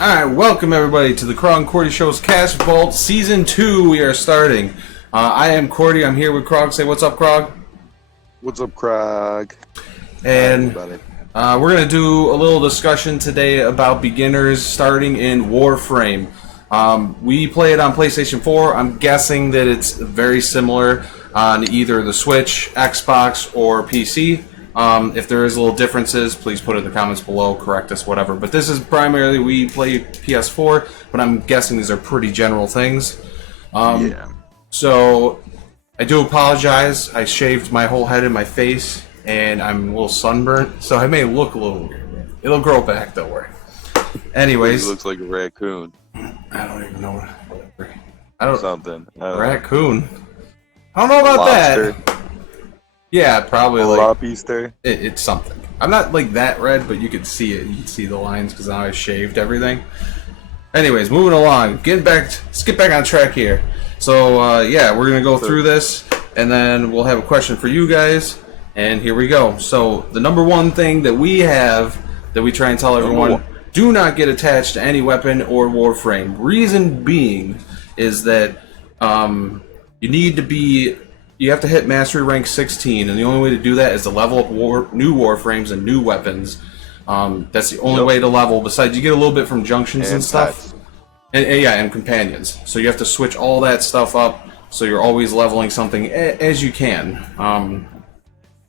Alright, welcome everybody to the Krogg and Qwerty Show's Cash Vault Season 2. We are starting. I am Qwerty. I'm here with Krogg. Say what's up, Krogg. What's up, Krogg? And we're going to do a little discussion today about beginners starting in Warframe. We play it on PlayStation 4. I'm guessing that it's very similar on either the Switch, Xbox, or PC. If there is little differences, please put it in the comments below, correct us, whatever. But this is primarily, we play PS4, but I'm guessing these are pretty general things. Yeah. So, I do apologize. I shaved my whole head and my face, and I'm a little sunburnt, so I may look a little weird. It'll grow back, don't worry. Anyways. He looks like a raccoon. I don't even know what. I don't. Something. Raccoon. I don't know about Lobster. that. Yeah, probably like Lobster. it's something. I'm not like that red, but you can see it. You can see the lines because now I shaved everything. Anyways, moving along. Let's get back on track here. So yeah, we're gonna go through this, and then we'll have a question for you guys. And here we go. So the number one thing that we have that we try and tell everyone: do not get attached to any weapon or Warframe. Reason being is that you have to hit Mastery Rank 16, and the only way to do that is to level up new Warframes and new weapons. That's the only way to level. Besides, you get a little bit from junctions and stuff. And companions. So you have to switch all that stuff up, so you're always leveling something as you can.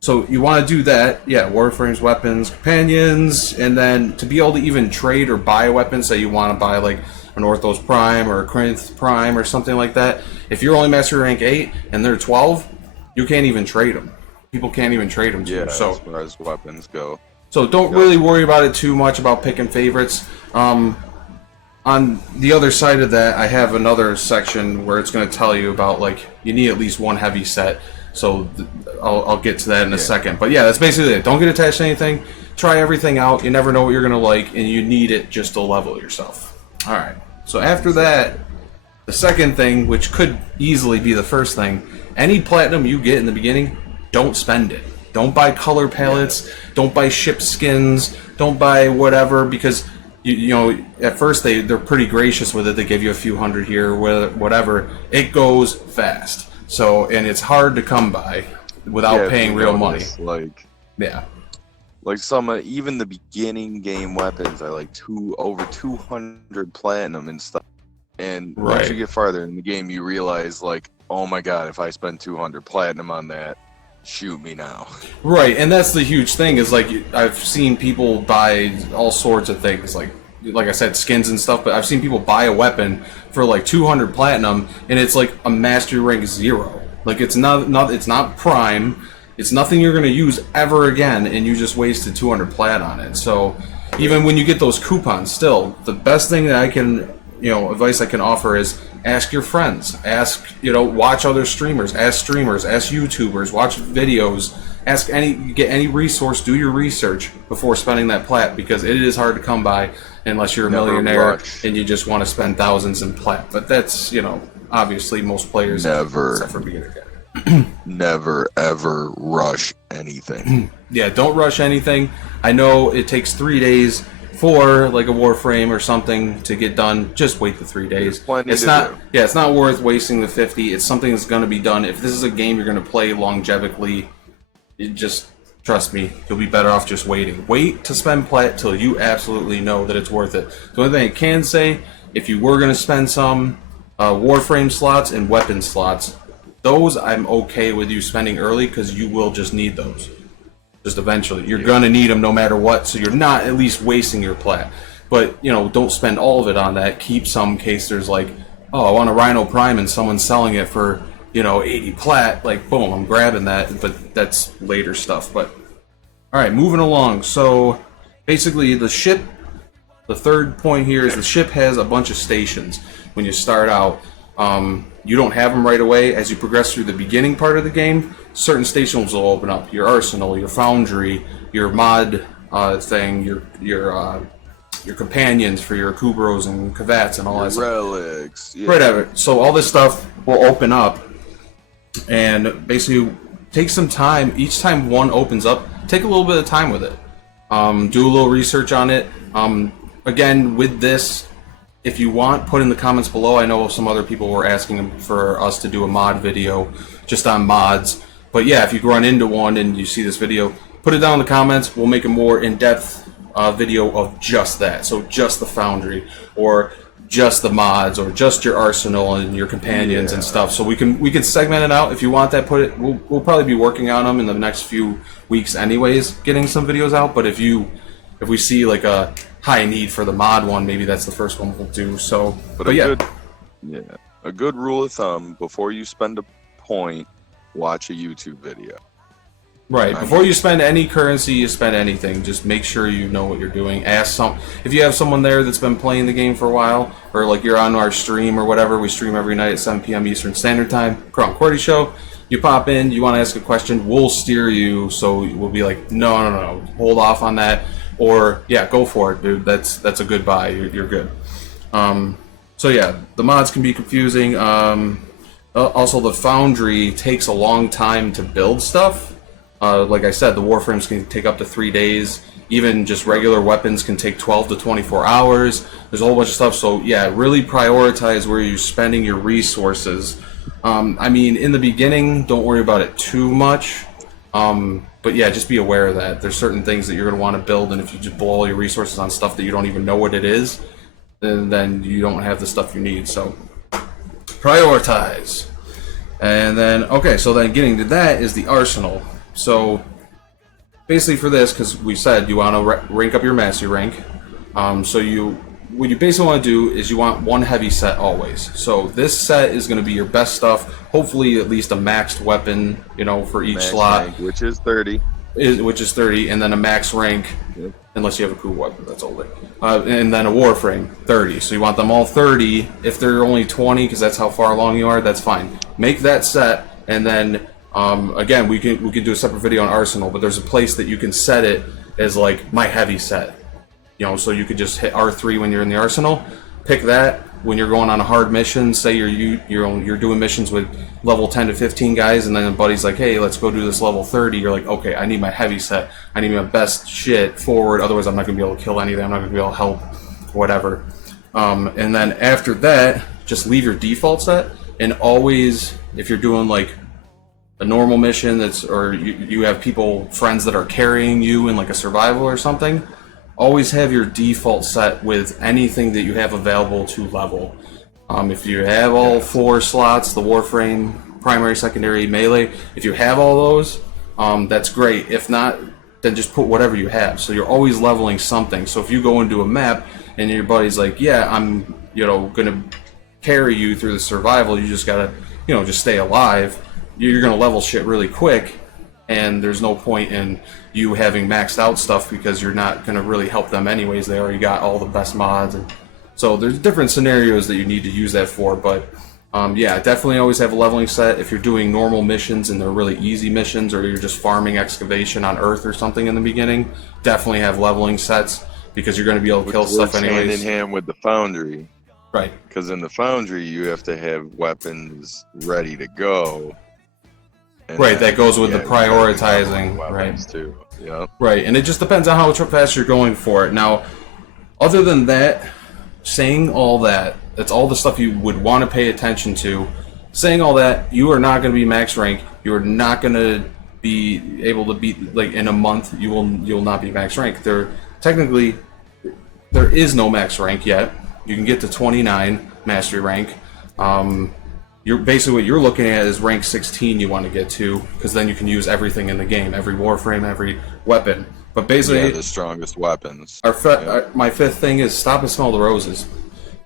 So you want to do that, yeah, Warframes, weapons, companions, and then to be able to even trade or buy weapons, say you want to buy like an Orthos Prime or a Corinth Prime or something like that. If you're only Mastery Rank 8 and they're 12, you can't even trade them. People can't even trade them to you. So, as far as weapons go. So don't really worry about it too much about picking favorites. On the other side of that, I have another section where it's going to tell you about, like, you need at least one heavy set. So I'll get to that in a second. But yeah, that's basically it. Don't get attached to anything. Try everything out. You never know what you're going to like, and you need it just to level yourself. Alright, so after that, the second thing, which could easily be the first thing, any platinum you get in the beginning, don't spend it. Don't buy color palettes, don't buy ship skins, don't buy whatever, because you know, at first they're pretty gracious with it. They give you a few hundred here, whatever. It goes fast. So, and it's hard to come by without paying real money. Like some, even the beginning game weapons are like over 200 platinum and stuff. And once you get farther in the game, you realize, like, oh my god, if I spend 200 platinum on that, shoot me now. Right, and that's the huge thing, is like, I've seen people buy all sorts of things, like I said, skins and stuff, but I've seen people buy a weapon for like 200 platinum, and it's like a Mastery Rank 0. Like, it's not Prime, it's nothing you're going to use ever again, and you just wasted 200 plat on it. So, even when you get those coupons, still, the best thing that I can, advice I can offer is ask your friends, watch other streamers, ask YouTubers, watch videos, get any resource, do your research before spending that plat, because it is hard to come by unless you're a millionaire and you just want to spend thousands in plat. But that's, obviously most players except for beginner guys. Never ever rush anything. Yeah, don't rush anything. I know it takes 3 days for like a Warframe or something to get done. Just wait the 3 days. It's not worth wasting the 50. It's something that's going to be done. If this is a game you're going to play longevely, just trust me, you'll be better off just waiting. Wait to spend plat till you absolutely know that it's worth it. The only thing I can say, if you were going to spend some Warframe slots and weapon slots, those I'm okay with you spending early, because you will just need those. Just eventually. You're going to need them no matter what, so you're not at least wasting your plat. But, don't spend all of it on that. Keep some in case there's like, oh, I want a Rhino Prime and someone's selling it for, 80 plat. Like, boom, I'm grabbing that. But that's later stuff. But, alright, moving along. So, basically, the ship, the third point here is the ship has a bunch of stations when you start out. You don't have them right away. As you progress through the beginning part of the game, certain stations will open up. Your arsenal, your foundry, your mod thing, your companions for your Kubros and Kavats and all that stuff. Relics. Yeah. Whatever. So all this stuff will open up, and basically take some time. Each time one opens up, take a little bit of time with it. Do a little research on it. again, with this, if you want, put in the comments below. I know some other people were asking for us to do a mod video just on mods. But yeah, if you run into one and you see this video, put it down in the comments. We'll make a more in-depth video of just that. So just the Foundry, or just the mods, or just your arsenal and your companions and stuff. So we can segment it out if you want that. We'll probably be working on them in the next few weeks anyways, getting some videos out. But if we see like a high need for the mod one, maybe that's the first one we'll do. So but yeah. A good rule of thumb: before you spend a point, watch a YouTube video. Right. Before you spend any currency, you spend anything, just make sure you know what you're doing. If you have someone there that's been playing the game for a while, or like you're on our stream or whatever, we stream every night at 7 p.m. Eastern Standard Time, Krogg and Qwerty Show. You pop in, you want to ask a question, we'll steer you, so we'll be like, no, hold off on that, or yeah, go for it, dude. That's a good buy. You're good. So yeah, the mods can be confusing. Also, the Foundry takes a long time to build stuff. Like I said, the Warframes can take up to 3 days. Even just regular weapons can take 12 to 24 hours. There's a whole bunch of stuff. So yeah, really prioritize where you're spending your resources. I mean, in the beginning, don't worry about it too much. But yeah, just be aware of that. There's certain things that you're going to want to build, and if you just blow all your resources on stuff that you don't even know what it is, then you don't have the stuff you need. So prioritize. And then, okay, so then getting to that is the arsenal. So basically for this, because we said you want to rank up your mastery rank, so what you basically want to do is you want one heavy set always. So this set is going to be your best stuff, hopefully at least a maxed weapon, for each slot. Rank, which is 30. Which is 30, and then a max rank, unless you have a cool weapon, that's older. And then a Warframe, 30. So you want them all 30. If they're only 20, because that's how far along you are, that's fine. Make that set, and then again, we can do a separate video on Arsenal, but there's a place that you can set it as like my heavy set. So you could just hit R3 when you're in the Arsenal. Pick that when you're going on a hard mission. Say you're doing missions with level 10 to 15 guys, and then a buddy's like, hey, let's go do this level 30. You're like, okay, I need my heavy set. I need my best shit forward. Otherwise, I'm not going to be able to kill anything. I'm not going to be able to help, whatever. And then after that, just leave your default set. And always, if you're doing like a normal mission or you have friends that are carrying you in like a survival or something, always have your default set with anything that you have available to level. If you have all 4 slots, the Warframe, primary, secondary, melee, if you have all those, that's great. If not, then just put whatever you have. So you're always leveling something. So if you go into a map and your buddy's like, yeah, I'm gonna carry you through the survival, you just gotta just stay alive, you're gonna level shit really quick. And there's no point in you having maxed out stuff because you're not going to really help them anyways. They already got all the best mods. And so there's different scenarios that you need to use that for. But yeah, definitely always have a leveling set. If you're doing normal missions and they're really easy missions, or you're just farming excavation on Earth or something in the beginning, definitely have leveling sets because you're going to be able to kill stuff anyways. Hand in hand with the Foundry. Right. Because in the Foundry, you have to have weapons ready to go. Right, that goes with the prioritizing, right? Too. Yep. Right, and it just depends on how fast you're going for it. Now, other than that, saying all that, that's all the stuff you would want to pay attention to. Saying all that, you are not going to be max rank. You are not going to be able to beat, like in a month, you'll not be max rank. Technically, there is no max rank yet. You can get to 29 mastery rank. Basically what you're looking at is rank 16 you want to get to, because then you can use everything in the game, every Warframe, every weapon. But basically, the strongest weapons. My 5th thing is stop and smell the roses.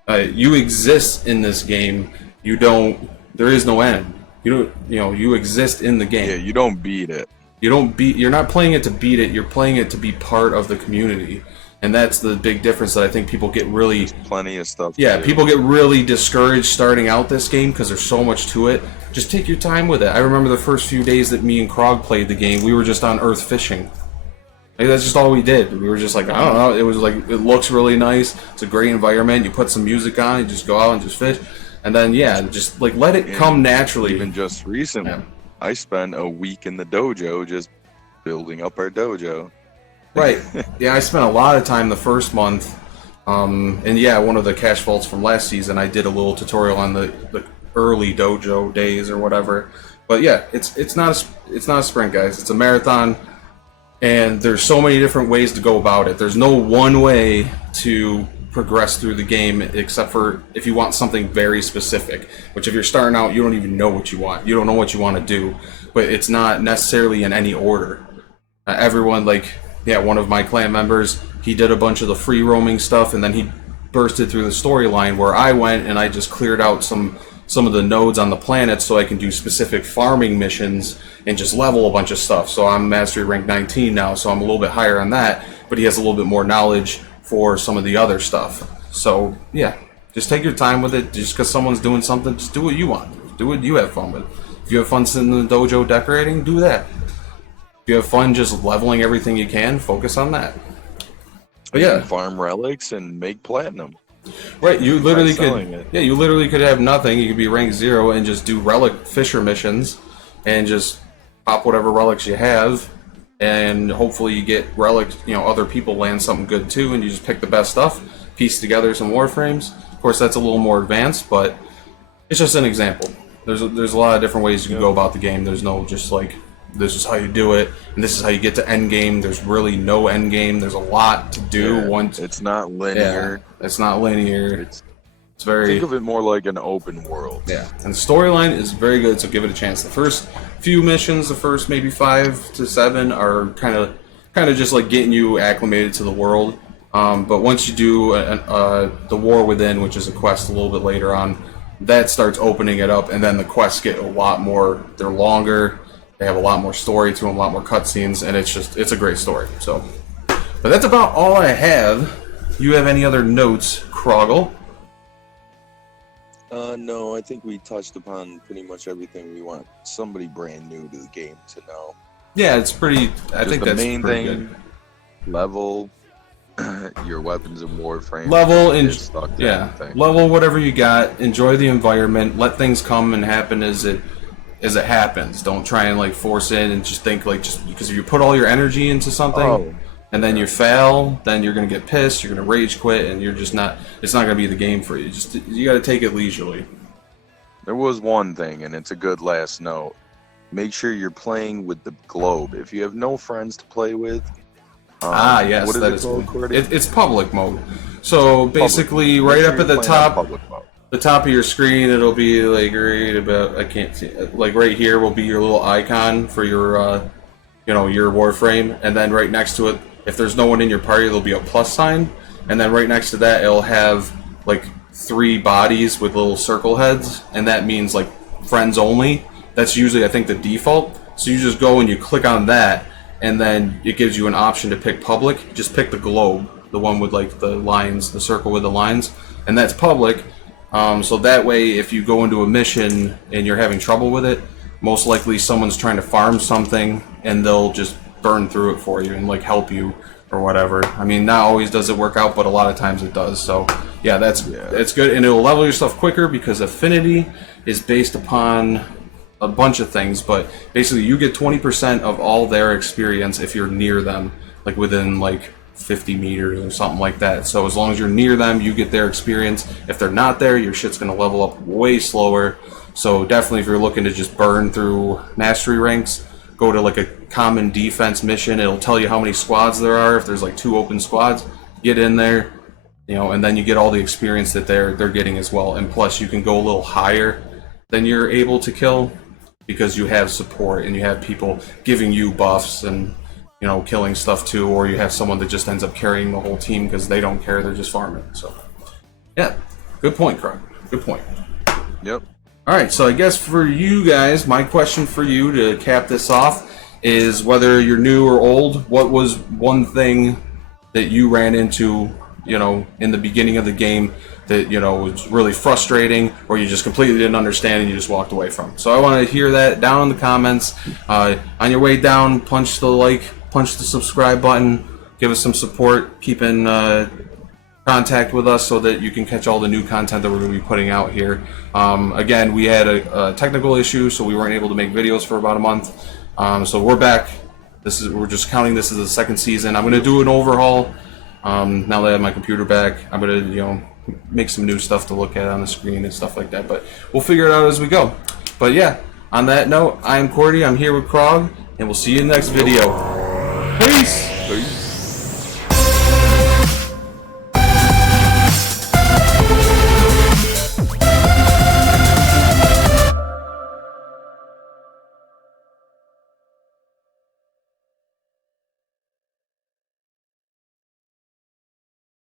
You exist in this game. There is no end. You exist in the game. Yeah, you don't beat it. You're not playing it to beat it. You're playing it to be part of the community. And that's the big difference that I think people get really... There's plenty of stuff. Yeah, people get really discouraged starting out this game because there's so much to it. Just take your time with it. I remember the first few days that me and Krogg played the game, we were just on Earth fishing. Like, that's just all we did. We were just like, I don't know, it was like, it looks really nice, it's a great environment, you put some music on, you just go out and just fish. And then, yeah, just like let it come naturally. Even just recently, I spent a week in the dojo just building up our dojo. Right. Yeah, I spent a lot of time the first month And yeah, one of the cache vaults from last season, I did a little tutorial on the early dojo days or whatever. But yeah, it's not a sprint, guys. It's a marathon, and there's so many different ways to go about it. There's no one way to progress through the game, except for if you want something very specific, which if you're starting out, you don't even know what you want. You don't know what you want to do, but it's not necessarily in any order. Everyone, like, yeah, one of my clan members, he did a bunch of the free roaming stuff, and then he bursted through the storyline, where I went and I just cleared out some of the nodes on the planet so I can do specific farming missions and just level a bunch of stuff. So I'm mastery rank 19 now, so I'm a little bit higher on that, but he has a little bit more knowledge for some of the other stuff. So yeah, just take your time with it. Just because someone's doing something, just do what you want. Do what you have fun with. If you have fun sitting in the dojo decorating, do that. If you have fun just leveling everything you can, focus on that. But yeah, farm relics and make platinum. Right, you literally could. Yeah, you literally could have nothing. You could be rank 0 and just do relic fisher missions, and just pop whatever relics you have, and hopefully you get relics. You know, other people land something good too, and you just pick the best stuff, piece together some warframes. Of course, that's a little more advanced, but it's just an example. There's a lot of different ways you can go about the game. There's no just like, this is how you do it, and this is how you get to end game. There's really no end game. There's a lot to do. Once it's not linear. Yeah, it's not linear. It's very. Think of it more like an open world. Yeah, and the storyline is very good. So give it a chance. The first few missions, the first maybe 5 to 7, are kind of just like getting you acclimated to the world. But once you do the War Within, which is a quest a little bit later on, that starts opening it up, and then the quests get a lot more. They're longer. They have a lot more story to them, a lot more cutscenes, and it's a great story. So, but that's about all I have. You have any other notes, Krogg? No, I think we touched upon pretty much everything we want somebody brand new to the game to know. Yeah, it's pretty. I think that's the main pretty thing. Good. Level your weapons in Warframe. Level level whatever you got. Enjoy the environment. Let things come and happen as it happens. Don't try and like force it and just think like, just because if you put all your energy into something and then you fail, then you're gonna get pissed, you're gonna rage quit, and you're just not. It's not gonna be the game for you. You got to take it leisurely. There was one thing, and it's a good last note. Make sure you're playing with the globe. If you have no friends to play with, yes, what is that it is called, cool. It's public mode. So basically, right up at the top. The top of your screen, it'll be like right about, I can't see, like right here will be your little icon for your your Warframe, and then right next to it, if there's no one in your party, there'll be a plus sign, and then right next to that it'll have like 3 bodies with little circle heads, and that means like friends only. That's usually, I think, the default. So you just go and you click on that, and then it gives you an option to pick public. Just pick the globe, the one with like the lines, the circle with the lines, and that's public. So that way, if you go into a mission and you're having trouble with it, most likely someone's trying to farm something, and they'll just burn through it for you and like help you or whatever. I mean, not always does it work out, but a lot of times it does. So yeah, that's good, and it'll level your stuff quicker because affinity is based upon a bunch of things, but basically you get 20% of all their experience if you're near them, like within like 50 meters or something like that. So as long as you're near them, you get their experience. If they're not there, your shit's going to level up way slower. So definitely, if you're looking to just burn through mastery ranks, go to like a common defense mission. It'll tell you how many squads there are. If there's like 2 open squads, get in there, and then you get all the experience that they're getting as well. And plus, you can go a little higher than you're able to kill because you have support and you have people giving you buffs and killing stuff too, or you have someone that just ends up carrying the whole team because they don't care, they're just farming. So, yeah, good point, Krogg. Good point. Yep. All right, so I guess for you guys, my question for you to cap this off is, whether you're new or old, what was one thing that you ran into, in the beginning of the game that, was really frustrating, or you just completely didn't understand and you just walked away from? So I want to hear that down in the comments. On your way down, punch the subscribe button, give us some support, keep in contact with us so that you can catch all the new content that we're going to be putting out here. Again, we had a technical issue, so we weren't able to make videos for about a month. So we're back. We're just counting this as the second season. I'm going to do an overhaul Now that I have my computer back, I'm gonna, you know, make some new stuff to look at on the screen and stuff like that. But we'll figure it out as we go. But yeah, on that note, I am Qwerty. I'm here with Krogg, and we'll see you in the next video. Peace!